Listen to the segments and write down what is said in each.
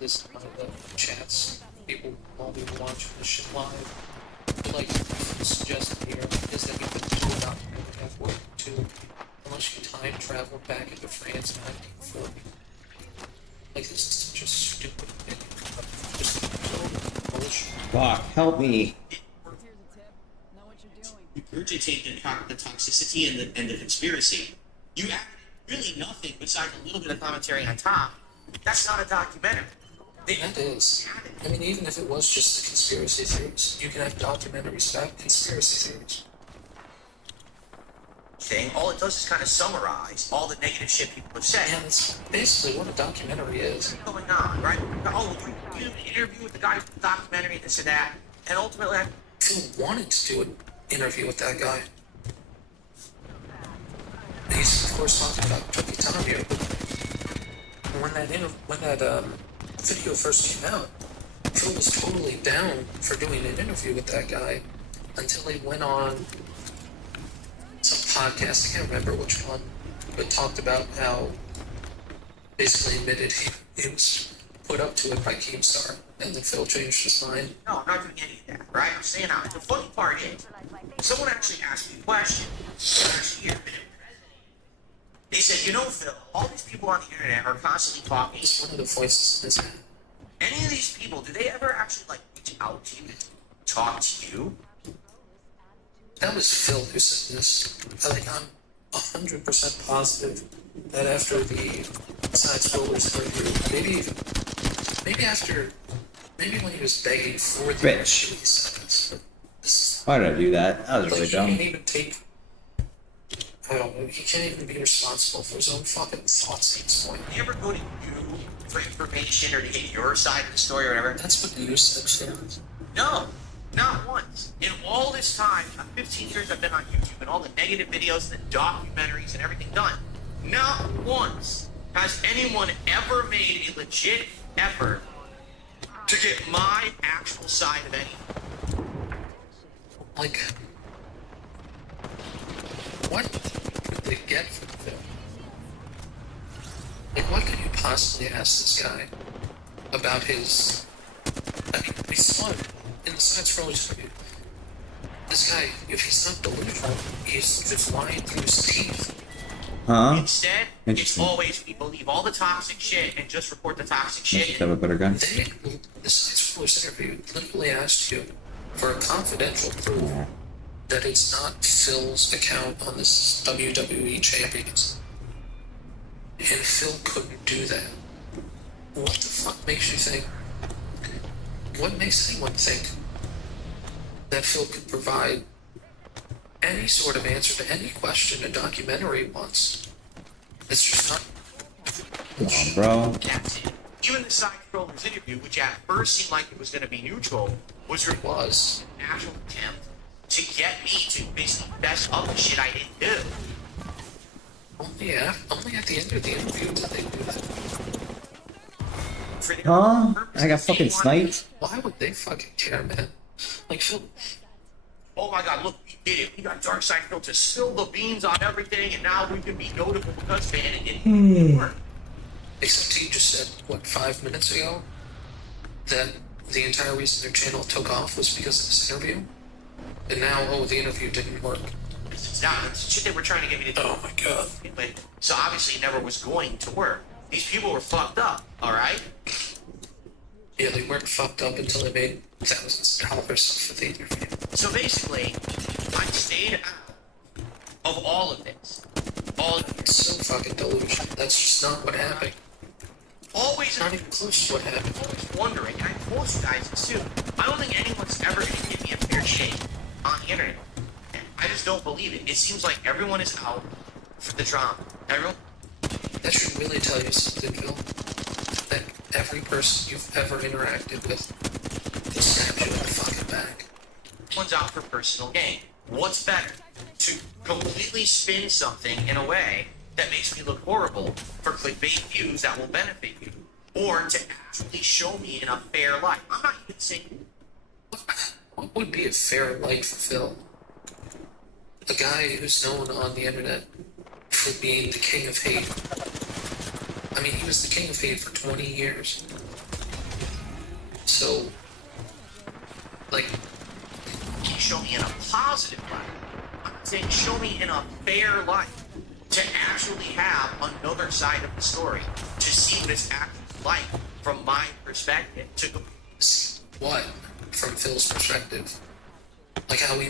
This kind of the chats, people while we were watching this shit live, but like suggested here is that we could do a documentary halfway to, unless you time travel back into France in 1940. Like, this is such a stupid thing. Just total bullshit. Fuck, help me. You regurgitate the toxicity and the conspiracy. You add really nothing besides a little bit of commentary on top. That's not a documentary. That is. I mean, even if it was just the conspiracy theories, you can have documentaries about conspiracy theories. All it does is kind of summarize all the negative shit people have said. Yeah, that's basically what a documentary is. What's going on, right? Oh, you did an interview with the guy from the documentary, this and that, and ultimately, Phil wanted to do an interview with that guy. He's, of course, talking about Tokyo Time here, but when that video first came out, Phil was totally down for doing an interview with that guy until he went on some podcast, I can't remember which one, but talked about how basically admitted he was put up to it by Keemstar, and then Phil changed his mind. no, I'm not doing any of that, right? I'm saying out. The funny part is, someone actually asked me a question. They said, you know, Phil, all these people on the internet are constantly talking. He's one of the voices in his head. Any of these people, do they ever actually, like, reach out to you, talk to you? That was Phil who said this. I'm 100% positive that after the Side Scrollers interview, maybe when he was begging for the Rich. interview, he said this. But this Why did I do that? That was really he dumb. can't even take. I don't know. He can't even be responsible for his own fucking thoughts at this point. Do you ever go to you for information or to get your side of the story or whatever? That's what you said. No, not once. In all this time, 15 years I've been on YouTube and all the negative videos and the documentaries and everything done, not once has anyone ever made a legit effort to get my actual side of anything. Like, what could they get from Phil? Like, what could you possibly ask this guy about his... I mean, we saw it in the Side Scrollers interview. This guy, if he's not delusional, he's just lying through his teeth. Huh? Instead, it's always we believe all the toxic shit and just report the toxic Let's shit. just have a better gun. The Side Scrollers interview literally asked you for a confidential proof that it's not Phil's account on this WWE Champions. And Phil couldn't do that. What the fuck makes you think? What makes anyone think that Phil could provide any sort of answer to any question a documentary wants? It's just not. Come on, bro. That's it. Even the Side Scrollers interview, which at first seemed like it was going to be neutral, was It was. an actual attempt to get me to basically mess up the shit I didn't do. Only at the end of the interview did they do that. For the Huh? purpose I got of fucking they wanted- sniped? Why would they fucking care, man? Like, Phil, Oh my god, look, we did it. We got Dark Side Phil to spill the beans on everything, and now we can be notable because, man, it didn't work. except he just said, what, 5 minutes ago? That the entire reason their channel took off was because of this interview? And now, oh, the interview didn't work. It's not it's shit they were trying to get me to do. Oh my god. Anyway, so obviously it never was going to work. These people were fucked up, alright? Yeah, they were weren't fucked up until they made thousands of dollars off of the interview. So basically, I stayed out of all of this. It's so fucking delusional. That's just not what happened. Always Not even close to what happened. always wondering, and I told you guys this too, I don't think anyone's ever going to give me a fair shake on the internet. I just don't believe it. It seems like everyone is out for the drama. Everyone. That should really tell you something, Phil. That every person you've ever interacted with will snap you in the fucking back. Everyone's out for personal gain. What's better? To completely spin something in a way that makes me look horrible for clickbait views that will benefit you, or to actually show me in a fair light. I'm not even saying. What would be a fair light for Phil? A guy who's known on the internet for being the king of hate. I mean, he was the king of hate for 20 years. So, like, Can you show me in a positive light? I'm saying show me in a fair light. To actually have another side of the story. To see what it's actually like from my perspective. To go. what? From Phil's perspective. Like how he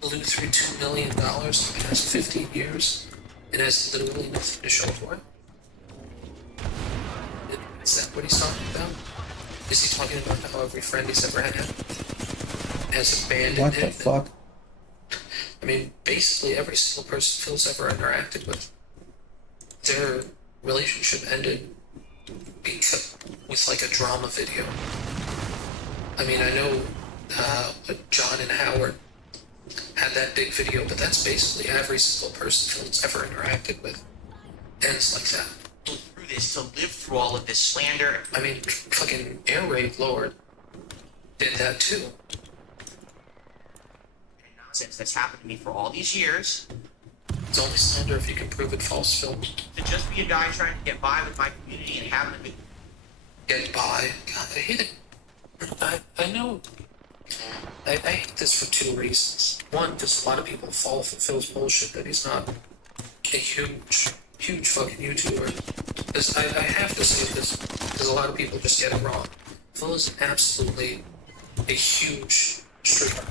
blew through $2 million in the past 15 years and has literally nothing to show for it? Is that what he's talking about? Is he talking about how every friend he's ever had has abandoned What him? the fuck? I mean, basically every single person Phil's ever interacted with, their relationship ended because with like a drama video. I mean, I know John and Howard had that big video, but that's basically every single person Phil's ever interacted with ends like that. Through this, to live through all of this slander. I mean, fucking Air Raid Lord did that too. And nonsense that's happened to me for all these years. It's only slander if you can prove it false, Phil. To just be a guy trying to get by with my community and having a good. Get by. God, I hate it. I know. I hate this for two reasons. One, because a lot of people fall for Phil's bullshit that he's not a huge fucking YouTuber. Because I have to say this, because a lot of people just get it wrong. Phil is absolutely a huge streamer.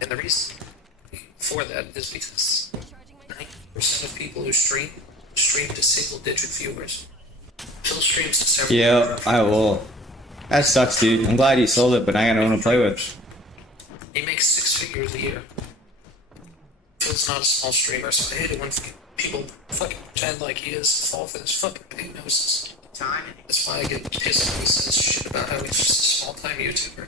And the reason for that is because 90% of people who stream to single-digit viewers. Phil streams to several. Yeah, I will. That sucks, dude. I'm glad he sold it, but I got no one to play with. He makes 6 figures a year. Phil's not a small streamer, so I hate it when people fucking pretend like he is, fall for this fucking big noses. Time. That's why I get pissed when he says shit about how he's just a small-time YouTuber.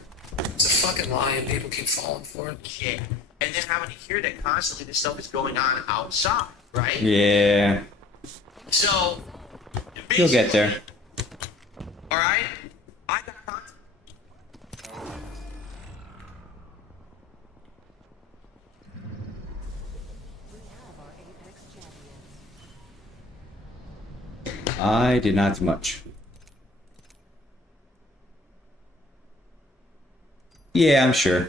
It's a fucking lie and people keep falling for it. Shit. And then having to hear that constantly this stuff is going on outside, right? Yeah. So, You'll get there. Alright? I got content. I did not do much. Yeah, I'm sure.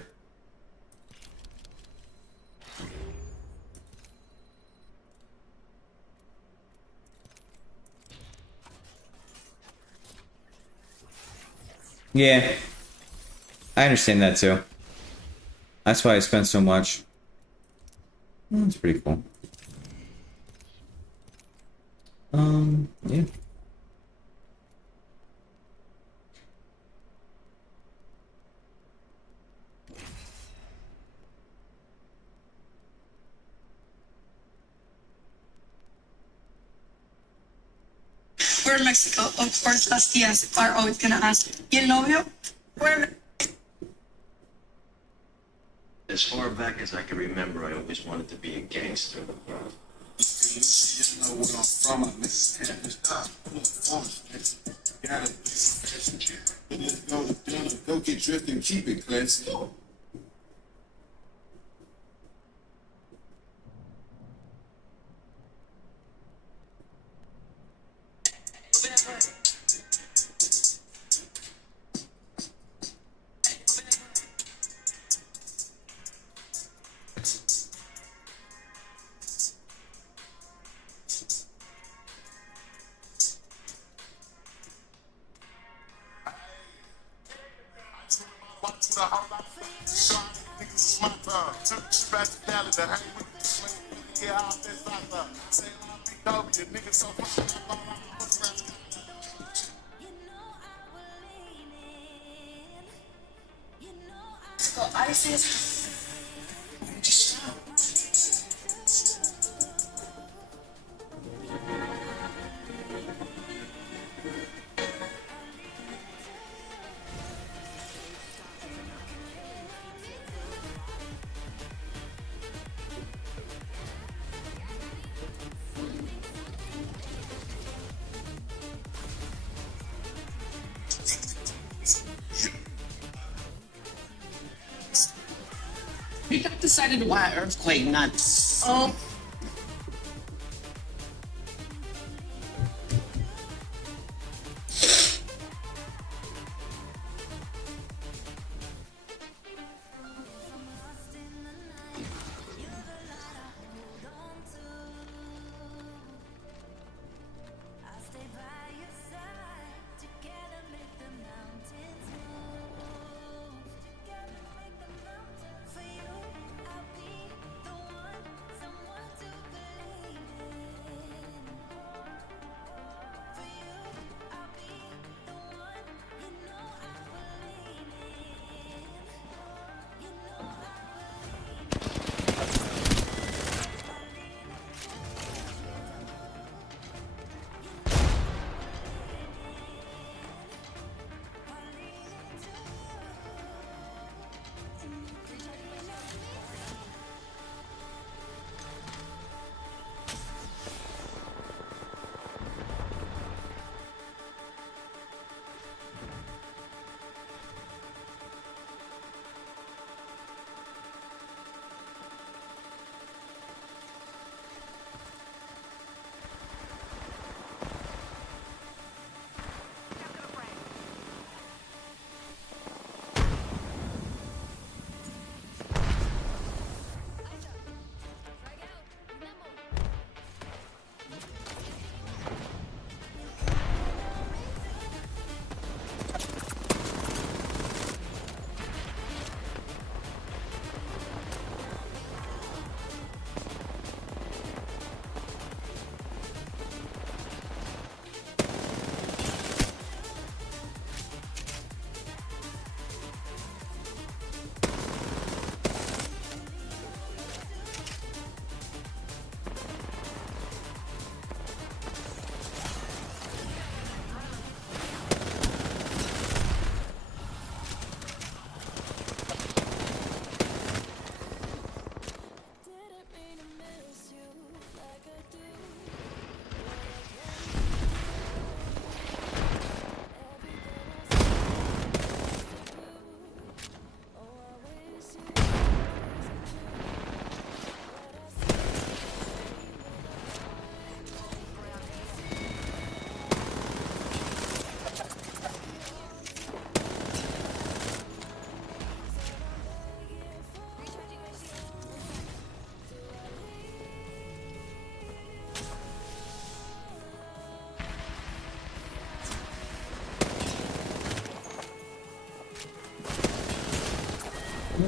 Yeah, I understand that too. That's why I spent so much. That's pretty cool. Yeah. We're in Mexico. Of course, that's the yes. Are always gonna ask. ¿Y el novio? We're As far back as I can remember, I always wanted to be a gangster. You know where I'm from, I miss Go get dressed and keep it classy. a whole lot of shot niggas is my time. Took the trip out to Dallas to hang with the niggas. Yeah, all this out there. Say I'll be over you, niggas so far. I thought I was around. So ISIS. Just stop. We got decided why earthquake nuts. Oh.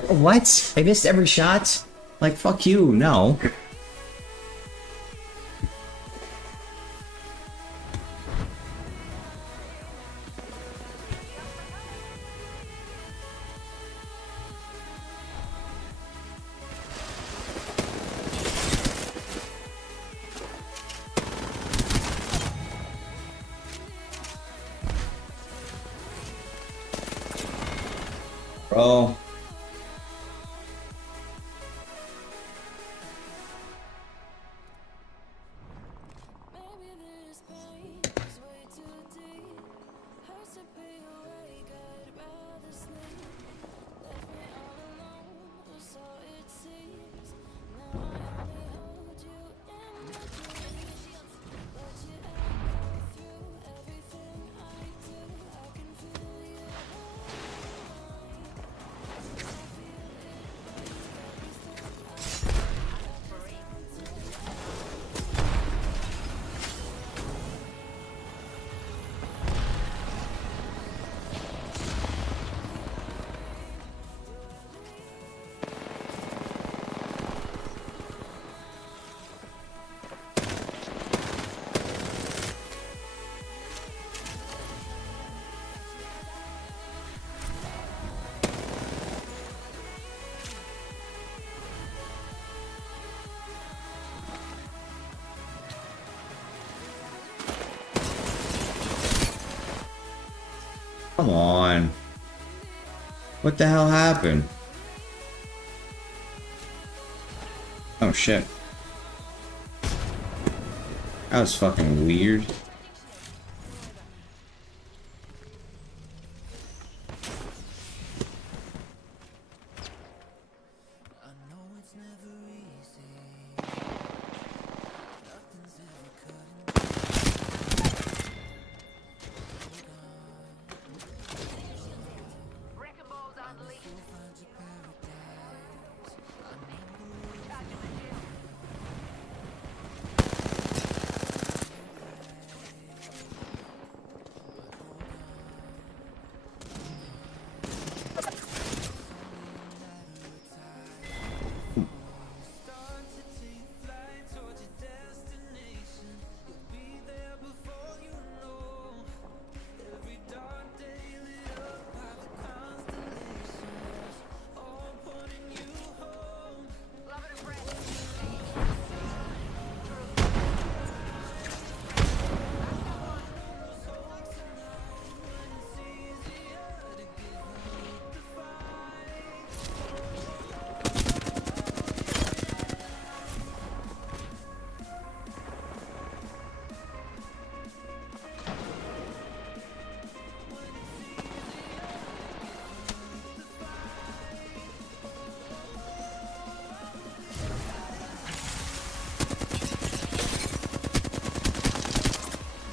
What? I missed every shot? Like, fuck you, no. Bro. Come on. What the hell happened? Oh shit. That was fucking weird.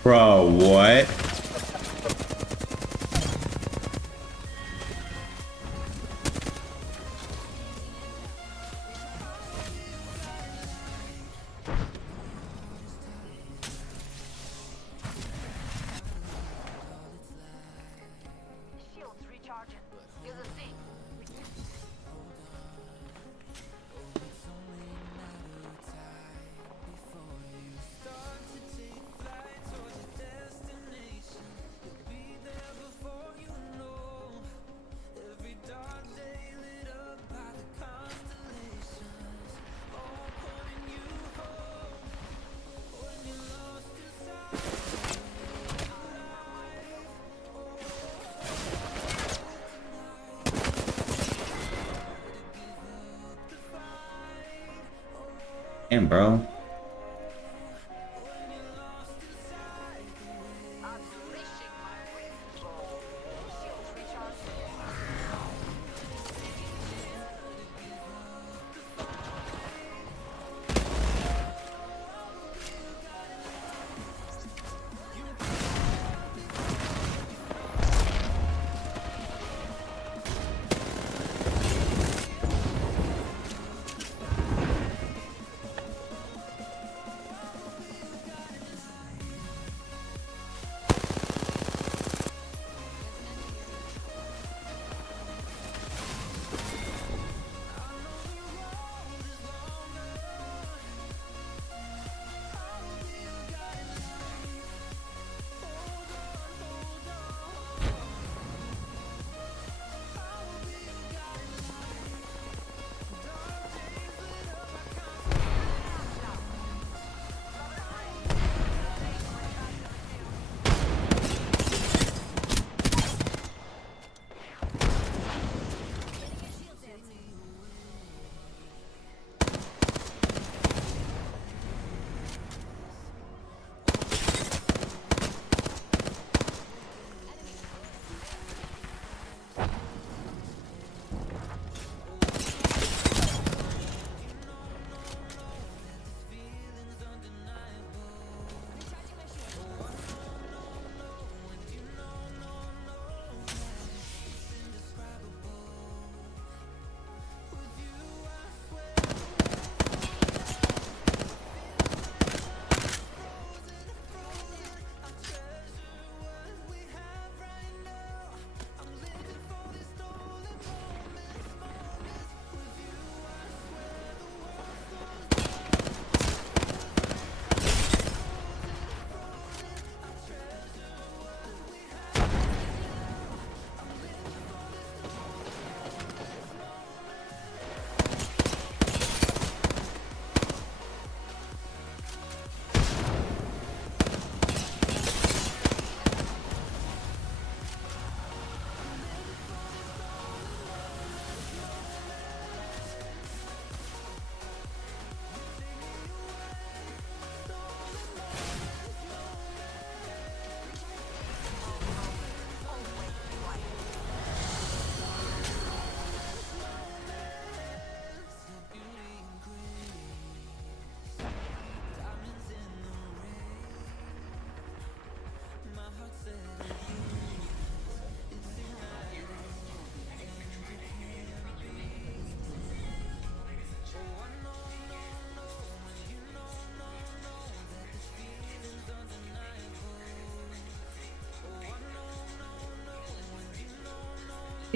Bro, what? Shields recharging. Here's a seat. Damn, bro. Unleashing my rainbow. Shields recharging.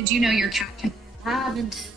Did you know your cat can? I haven't.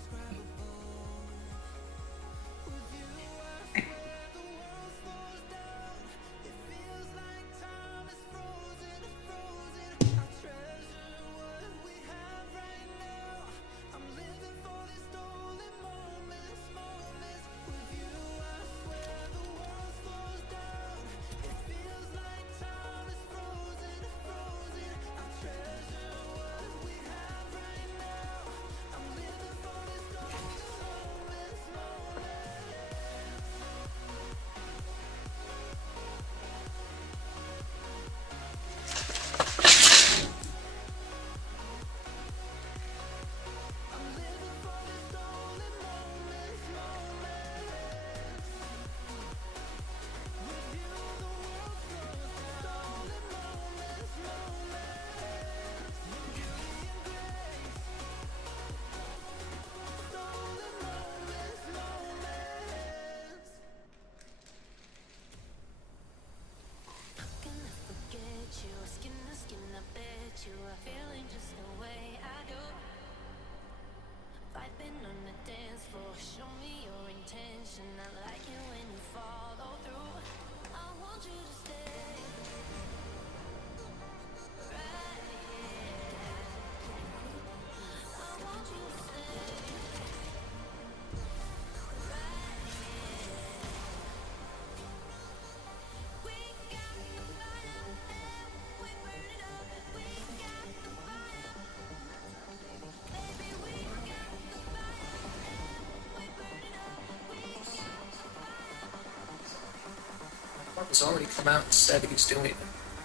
He's already come out and said he's doing it.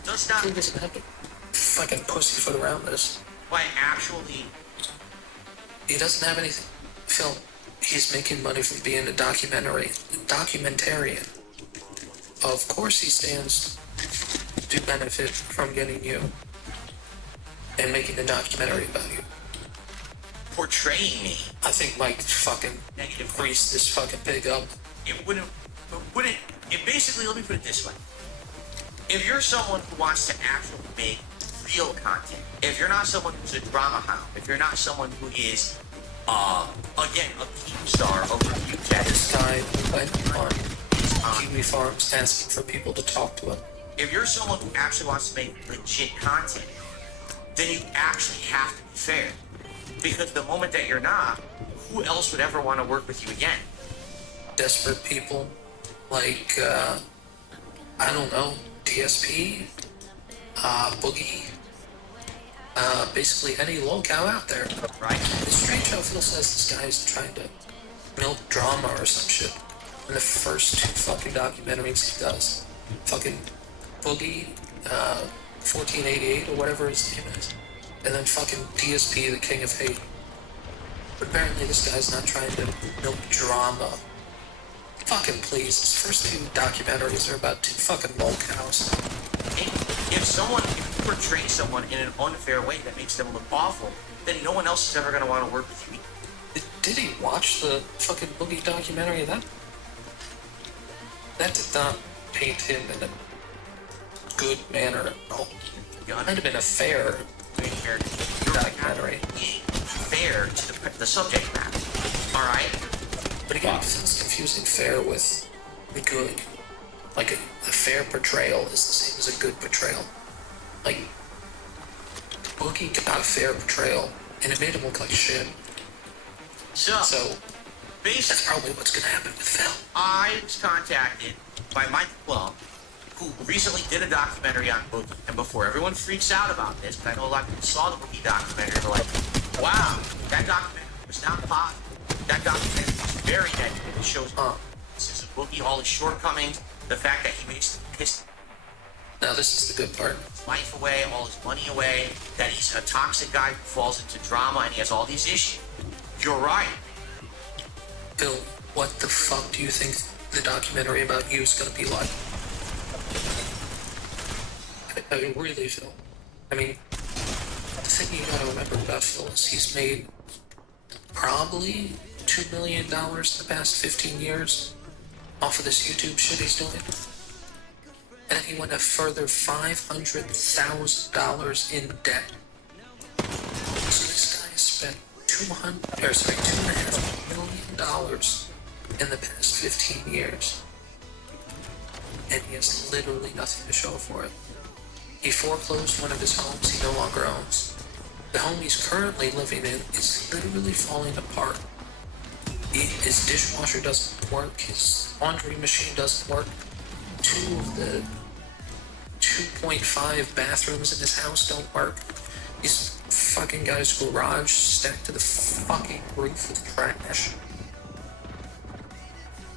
Does not. He doesn't have to fucking pussyfoot around this. Why, actually, He doesn't have anything. Phil, he's making money from being a documentarian. Of course he stands to benefit from getting you and making a documentary about you. portraying me. I think Mike fucking Negative. greased this fucking pig up. It wouldn't, it basically, let me put it this way. If you're someone who wants to actually make real content, if you're not someone who's a drama hound, if you're not someone who is, again, a team star, a review This test, guy went on Kiwi Farms asking for people to talk to him. if you're someone who actually wants to make legit content, then you actually have to be fair. Because the moment that you're not, who else would ever want to work with you again? Desperate people like, I don't know, DSP, Boogie, basically any locale out there. Right? It's strange how Phil says this guy's trying to milk drama or some shit. In the first two fucking documentaries he does. Fucking Boogie, 1488 or whatever his name is. And then fucking DSP, the King of Hate. But apparently this guy's not trying to milk drama. Fucking please, his first two documentaries are about two fucking locales. If you portray someone in an unfair way that makes them look awful, then no one else is ever going to want to work with you. Did he watch the fucking Boogie documentary? That did not paint him in a good manner at all. It might have been a fair documentary. Fair to the subject matter. Alright? But again, it's confusing fair with good. Like, a fair portrayal is the same as a good portrayal. Like, Boogie got a fair portrayal, and it made him look like shit. So, that's basically, probably what's gonna happen with Phil. I was contacted by Mike Plum, who recently did a documentary on Boogie. And before everyone freaks out about this, because I know a lot of people saw the Boogie documentary, they're like, wow, that documentary was not positive. That documentary was very negative. It shows this is a Boogie, all his shortcomings, the fact that he makes his Now this is the good part. life away, all his money away, that he's a toxic guy who falls into drama and he has all these issues. You're right. Phil, what the fuck do you think the documentary about you is gonna be like? I mean, really, Phil. I mean, the thing you gotta remember about Phil is he's made probably $2 million in the past 15 years off of this YouTube shit he's doing. And he went a further $500,000 in debt. So this guy spent $2.5 million in the past 15 years. And he has literally nothing to show for it. He foreclosed one of his homes he no longer owns. The home he's currently living in is literally falling apart. His dishwasher doesn't work, his laundry machine doesn't work. 2 of the 2.5 bathrooms in his house don't work. He's fucking got his garage stacked to the fucking roof with trash.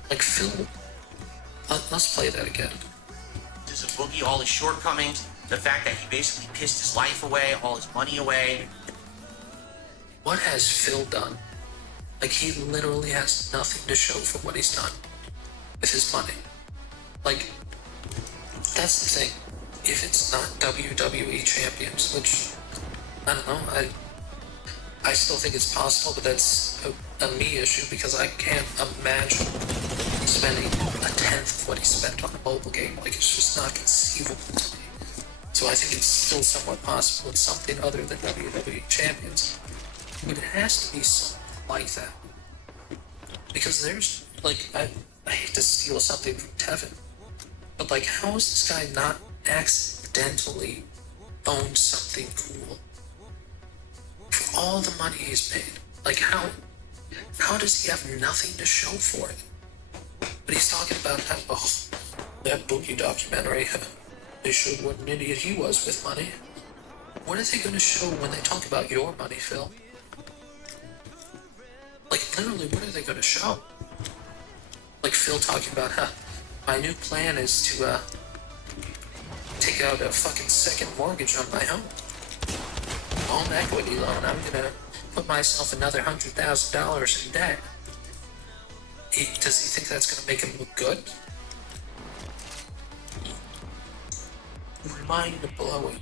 Like, Phil, let's play that again. This is Boogie, all his shortcomings, the fact that he basically pissed his life away, all his money away. What has Phil done? Like, he literally has nothing to show for what he's done with his money. Like, that's the thing. If it's not WWE champions, which, I don't know, I still think it's possible, but that's a me issue because I can't imagine spending a tenth of what he spent on a mobile game. Like, it's just not conceivable to me. So I think it's still somewhat possible it's something other than WWE champions. But it has to be something like that. Because there's, like, I hate to steal something from Tevin, but, like, how is this guy not accidentally owned something cool? For all the money he's made. Like, how does he have nothing to show for it? But he's talking about how, oh, that Boogie documentary, they showed what an idiot he was with money. What are they going to show when they talk about your money, Phil? Like, literally, what are they going to show? Like, Phil talking about, my new plan is to, take out a fucking second mortgage on my home. Home equity loan. I'm going to put myself another $100,000 in debt. Does he think that's going to make him look good? Mind-blowing.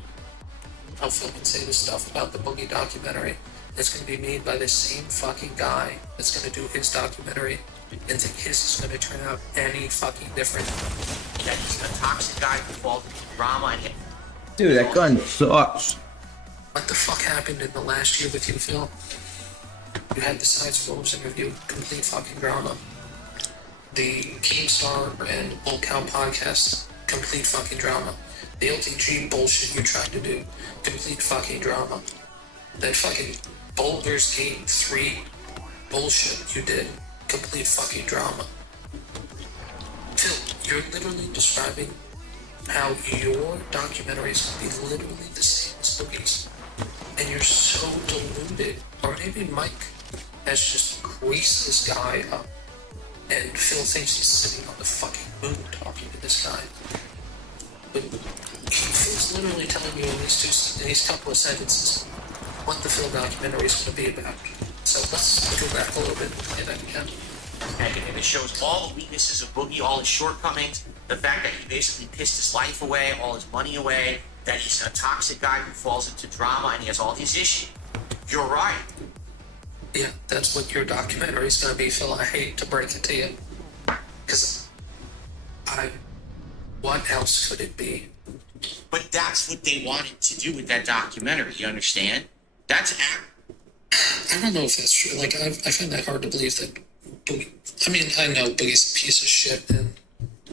How Phil can say this stuff about the Boogie documentary. It's going to be made by the same fucking guy that's going to do his documentary and think his is going to turn out any fucking different. That he's a toxic guy who falls into drama and Dude, that gun sucks. What the fuck happened in the last year with you, Phil? You had the Side Scrolls interview, complete fucking drama. The Keemstar and Bull Cow podcast, complete fucking drama. The LTG bullshit you tried to do, complete fucking drama. That fucking Boulders Game 3 bullshit you did, complete fucking drama. Phil, you're literally describing how your documentary is going to be literally the same as Boogie's. And you're so deluded. Or maybe Mike has just greased this guy up. And Phil thinks he's sitting on the fucking moon talking to this guy. But Phil's literally telling you in these couple of sentences what the Phil documentary is going to be about. So let's go back a little bit and play that again. And it shows all the weaknesses of Boogie, all his shortcomings, the fact that he basically pissed his life away, all his money away, that he's a toxic guy who falls into drama and he has all these issues. You're right. Yeah, that's what your documentary is going to be, Phil. I hate to break it to you. Because what else could it be? But that's what they wanted to do with that documentary, you understand? That's I don't know if that's true. Like, I find that hard to believe that Boogie... I mean, I know Boogie's a piece of shit, and,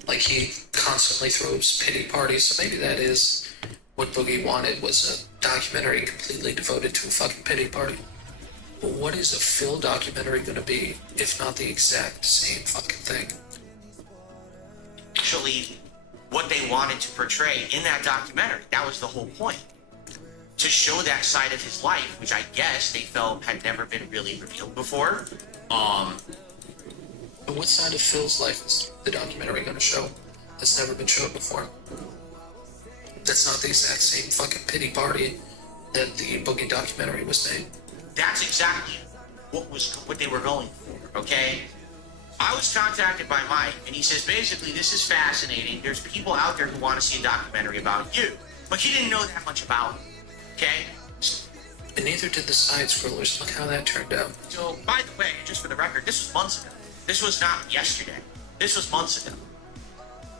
like, he constantly throws pity parties, so maybe that is what Boogie wanted, was a documentary completely devoted to a fucking pity party. But what is a Phil documentary going to be, if not the exact same fucking thing? actually what they wanted to portray in that documentary. That was the whole point. To show that side of his life, which I guess they felt had never been really revealed before. But what side of Phil's life is the documentary going to show that's never been shown before? That's not the exact same fucking pity party that the Boogie documentary was made. That's exactly what they were going for, okay? I was contacted by Mike, and he says, basically, this is fascinating. There's people out there who want to see a documentary about you. But he didn't know that much about him, okay? And neither did the side scrollers. Look how that turned out. So, by the way, just for the record, this was months ago. This was not yesterday. This was months ago.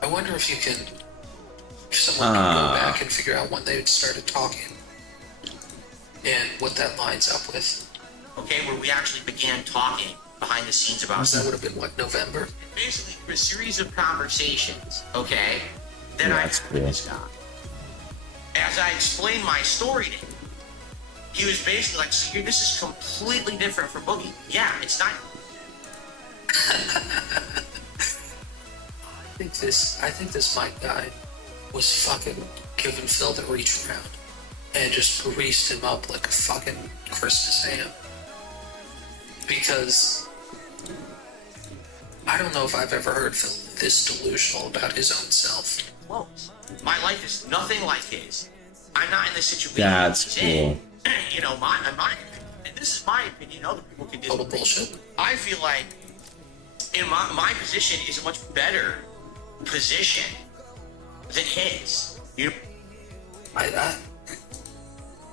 I wonder if someone can go back and figure out when they started talking and what that lines up with. okay, where we actually began talking behind the scenes about So that would have been what, November? basically through a series of conversations, okay, that Yeah, I that's had with cool. this guy. As I explained my story to him, he was basically like, so this is completely different from Boogie. Yeah, it's not. I think this Mike guy was fucking giving Phil the reach around and just greased him up like a fucking Christmas ham. Because I don't know if I've ever heard Phil this delusional about his own self. Close. My life is nothing like his. I'm not in the situation That's he's cool. in. You know, and this is my opinion. Other people can Total disagree. bullshit. I feel like in my position is a much better position than his. You know, I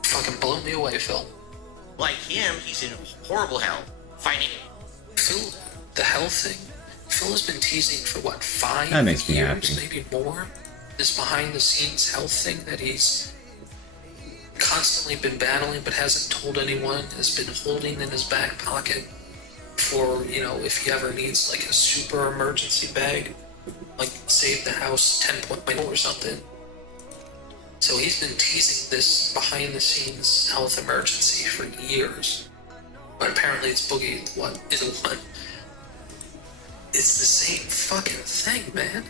fucking blew me away, Phil. like him, he's in horrible health. Fighting. Phil, the health thing. Phil has been teasing for what, 5 That makes me years, happy. maybe more. This behind-the-scenes health thing that he's constantly been battling, but hasn't told anyone. Has been holding in his back pocket for, you know, if he ever needs like a super emergency bag, like save the house 10.0 or something. So he's been teasing this behind-the-scenes health emergency for years. But apparently it's Boogie what is the one. It's the same fucking thing, man.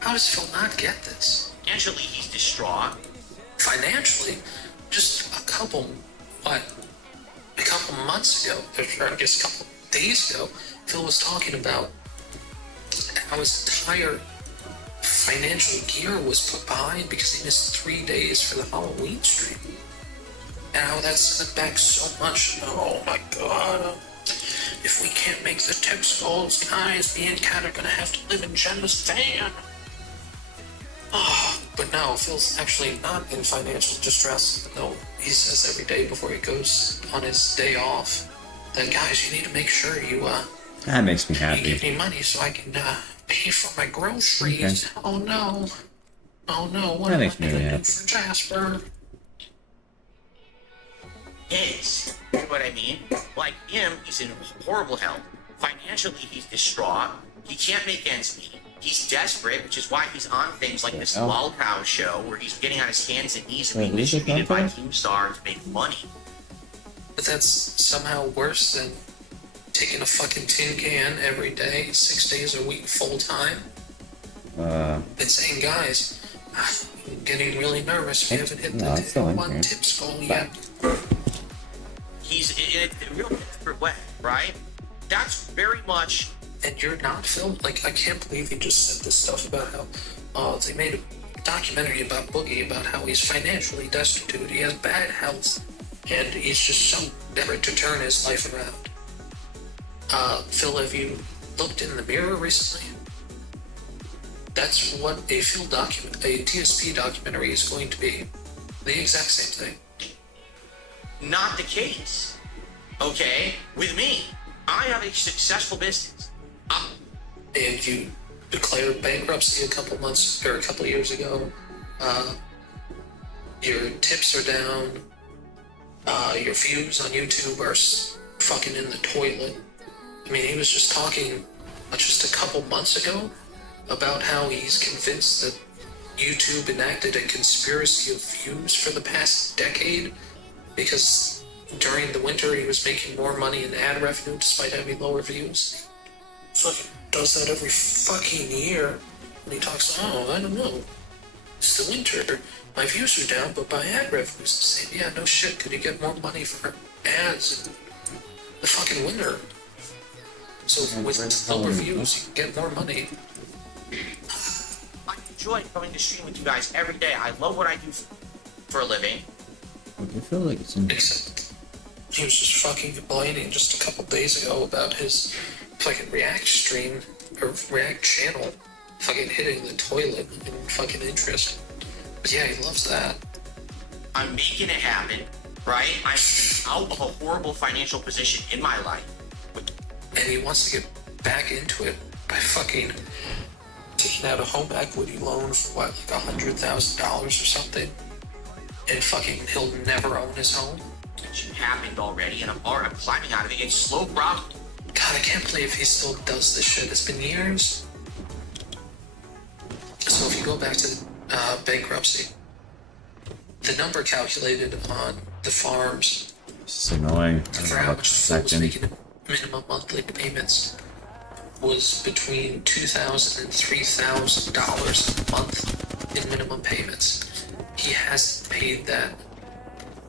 How does Phil not get this? Financially, he's distraught. Financially, just a couple months ago, or I guess a couple days ago, Phil was talking about how his entire financial gear was put behind because he missed 3 days for the Halloween stream. And how that set back so much. Oh my god. If we can't make the tips goals, guys, me and Kat are gonna have to live in Jenna's van. Oh, but no, Phil's actually not in financial distress. No, he says every day before he goes on his day off that, guys, you need to make sure you That makes me you happy. give me money so I can pay for my groceries. Okay. Oh no. Oh no, what That am I makes me gonna really do happy. for Jasper? Is. You know what I mean? Like him, he's in horrible health. Financially, he's distraught. He can't make ends meet. He's desperate, which is why he's on things like this Yeah. Lol Cow show, where he's getting on his hands and knees and Wait, being who's this distributed by Lol Cow? Keemstar to make money. But that's somehow worse than taking a fucking tin can every day, 6 days a week, full time. And saying, guys, I'm getting really nervous. We haven't hit No, it's still the in one here. tips goal yet. He's in a real different way, right? That's very much. And you're not, Phil? Like, I can't believe you just said this stuff about how they made a documentary about Boogie, about how he's financially destitute, he has bad health, and he's just so desperate to turn his life around. Phil, have you looked in the mirror recently? That's what a TSP documentary is going to be. The exact same thing. Not the case. Okay? With me, I have a successful business. And you declared bankruptcy a couple years ago. Your tips are down. Your views on YouTube are fucking in the toilet. I mean, he was just talking just a couple months ago about how he's convinced that YouTube enacted a conspiracy of views for the past decade because during the winter he was making more money in ad revenue despite having lower views. Fucking does that every fucking year. And he talks, oh, I don't know. It's the winter. My views are down, but my ad revenue's the same. Yeah, no shit. Could you get more money for ads in the fucking winter? So with lower views, you can get more money. I enjoy coming to stream with you guys every day. I love what I do for a living. I feel like it's in. Except he was just fucking complaining just a couple days ago about his fucking React stream, or React channel, fucking hitting the toilet in fucking interest. But yeah, he loves that. I'm making it happen, right? I'm out of a horrible financial position in my life. And he wants to get back into it by fucking taking out a home equity loan for what, like $100,000 or something. And fucking he'll never own his home. It should happen, already, and I'm climbing out of it. It's slow progress. God, I can't believe he still does this shit. It's been years. So if you go back to bankruptcy, the number calculated on the farms It's annoying. I don't for know how what much the Phil was second. making in minimum monthly payments was between $2,000 and $3,000 a month in minimum payments. He hasn't paid that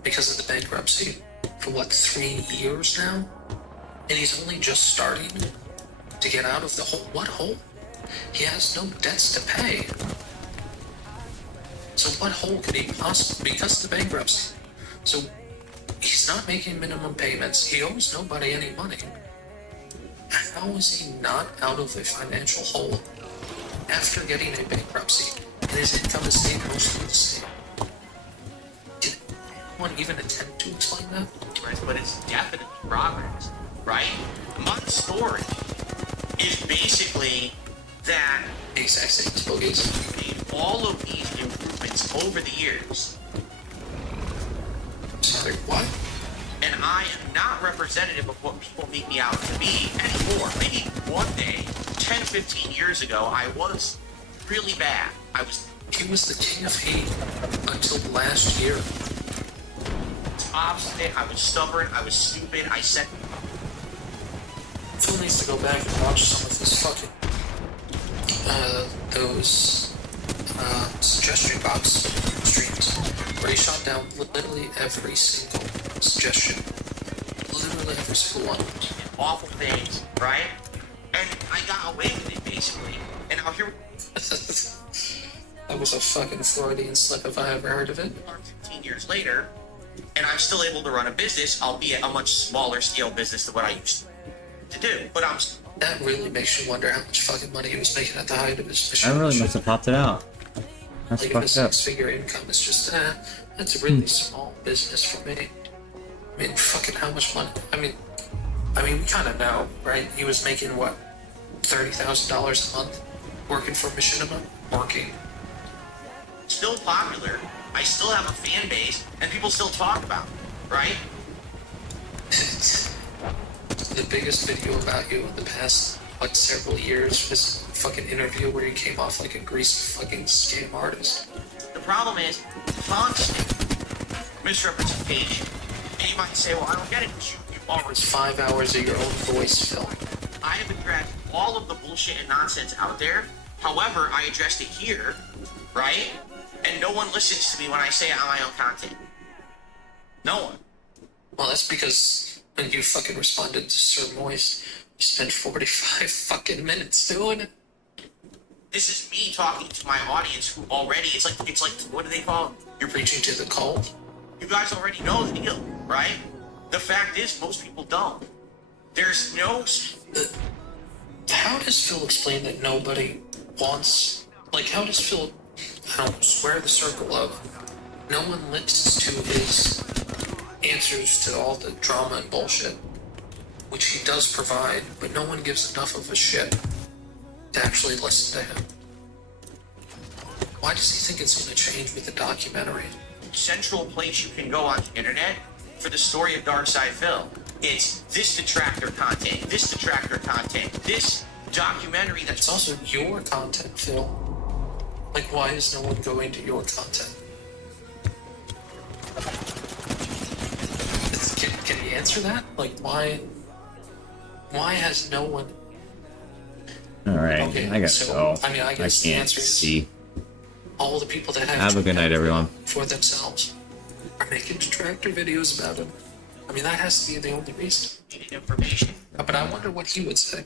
because of the bankruptcy for what, 3 years now? And he's only just starting to get out of the hole. What hole? He has no debts to pay. So what hole could he possibly, because of the bankruptcy? So he's not making minimum payments. He owes nobody any money. How is he not out of a financial hole after getting a bankruptcy and his income is staying mostly the same? Can anyone even attempt to explain that? Right, but it's definitely progress, right? My story is basically that The exact same as Boogie's. made all of these improvements over the years, Sorry, what? and I am not representative of what people make me out to be anymore. Maybe one day, 10, 15 years ago, I was really bad. He was the king of hate until last year. Obstinate, I was stubborn, I was stupid, I said Phil needs to go back and watch some of his fucking those suggestion box streams where he shot down literally every single suggestion, literally every single one. awful things, right? And I got away with it basically. And now here That was a fucking Freudian slip if I ever heard of it. we are 15 years later, and I'm still able to run a business, albeit a much smaller scale business than what I used to do. But I'm That really makes you wonder how much fucking money he was making at the height of his I really must have popped it out. That's like if a fucked up. six-figure income is just that's a really small business for me. I mean, fucking how much money? I mean, we kind of know, right? He was making what, $30,000 a month working for Machinima, working. still popular. I still have a fan base, and people still talk about it, right? The biggest video about you in the past, what, several years was a fucking interview where you came off like a greasy fucking scam artist. The problem is constant misrepresentation. And you might say, well, I don't get it, because you already. It's 5 hours of your own voice film. I have addressed all of the bullshit and nonsense out there. However, I addressed it here, right? And no one listens to me when I say it on my own content. No one. Well, that's because when you fucking responded to Sir Moist, you spent 45 fucking minutes doing it. This is me talking to my audience who already, it's like, what do they call it? You're preaching to the cult. You guys already know the deal, right? The fact is, most people don't. There's no... How does Phil explain that nobody wants... Like, how does Phil, I don't know, square the circle of no one listens to his answers to all the drama and bullshit, which he does provide, but no one gives enough of a shit to actually listen to him? Why does he think it's going to change with the documentary? central place you can go on the internet for the story of Darkside Phil. It's this detractor content, this detractor content, this documentary that's It's also your content, Phil. Like, why is no one going to your content? Can he answer that? Like, why has no one... Alright, Okay, I gotta so, go. I mean, I guess the can't answer is- see. all the people that Have a good night, everyone. for themselves are making detractor videos about him. I mean, that has to be the only reason. information. But I wonder what he would say.